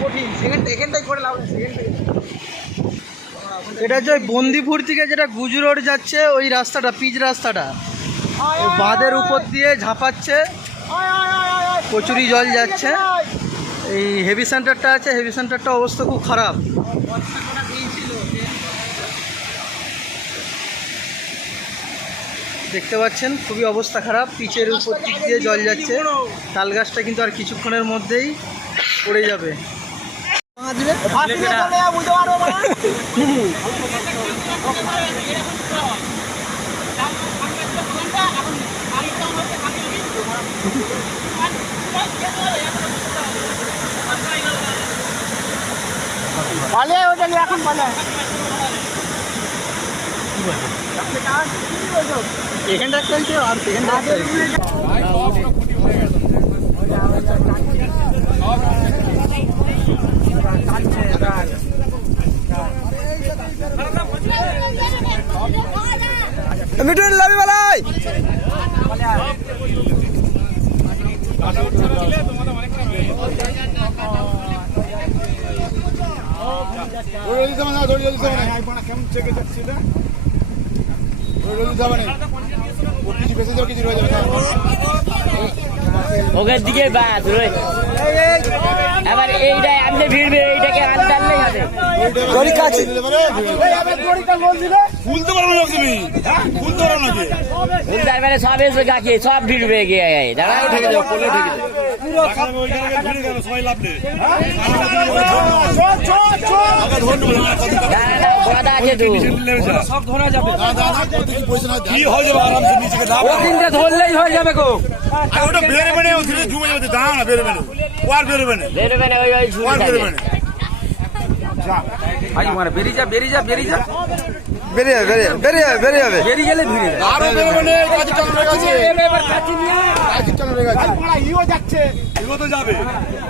কঠিন সেকেন্ড এখানটাই করে লাভ সেকেন্ডটাই এটা ওই বন্দিপুর থেকে যেটা গুজু রোড যাচ্ছে ওই রাস্তাটা পিচ রাস্তাটা। বাঁধের উপর দিয়ে ঝাঁপাচ্ছে প্রচুরই জল যাচ্ছে। এই হেভি সেন্টারটা আছে হেভি সেন্টারটা অবস্থা খুব খারাপ। দেখতে পাচ্ছেন খুবই অবস্থা খারাপ পিচের উপর দিক দিয়ে জল যাচ্ছে। তাল গাছটা কিন্তু আর কিছুক্ষণের মধ্যেই পড়ে যাবে। ওটা এখন এখানটা হয়েছে আর সেখানটা মিঠুন লাভি বালাই ওখান দিকে বাদ রয়ে এবার এইটা আপনি ভিড়বে এইটাকে আনতে দড়ি কাছে খুলতে পারব না তুমি খুলতে পারব নাকি উল্টার মানে সব এসে গাছে সব ভিড়বে গিয়ে দাঁড়াও ঠিক আছে করলে ঠিক আছে সবাই লাভ নেই না, না, বাধা আছে তো কি হয়ে যাবে আরামসে নিচে লাভ ধরলেই হয়ে যাবে গো আর ওটা বেরোবে না ওখানে জমে যাবে দাঁড়া না বেরোবে না ও আর বেরোবে না বেরোবে না ওই ওই ও শুরু আর থাকবে বেরোবে না বেরিয়ে যা বেরিয়ে যা। বেরিয়ে যা বেরিয়ে যাবে বেরিয়ে যাবে বেরিয়ে যাবে। বেরিয়ে গেলে ভিড়ে যায়। আরও বেরোবে না কাজে চালু হয়ে গেছে কাজে চালু হয়ে গেছে এগো তো যাবে।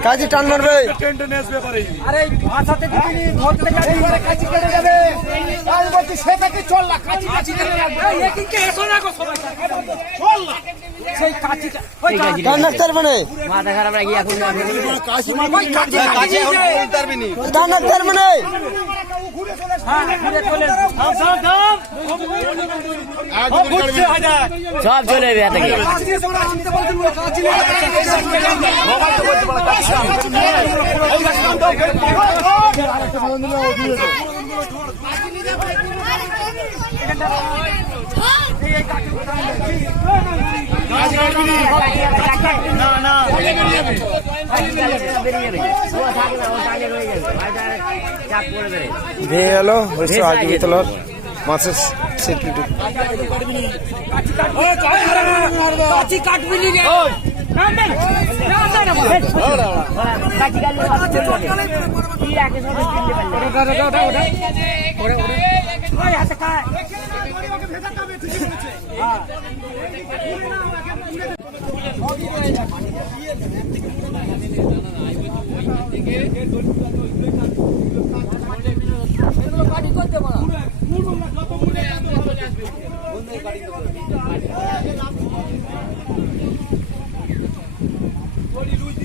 কাজে টান মারবে। ট্রেন ট্রেন আসবে পারে আরে ভাষাতে যদি ধরতে গেলে কাছে কেটে যাবে। আমি বলছি সেটাকে চল না কাছে কাছে কেটে রাখবে। এদিকে এসো না গো সবাই। কাছিটা ওই টান রাখতে পারবে না। মাথা খারাপ রাখি এখন কাশি কাছে টান রাখতে পারবে না। সব চলে যাবে এত না না ভেঙে গেল ওইশো আগে ভিতলর মাছের সিকিউরিটি কাটি কাটবি নি ওরে হাতে খায়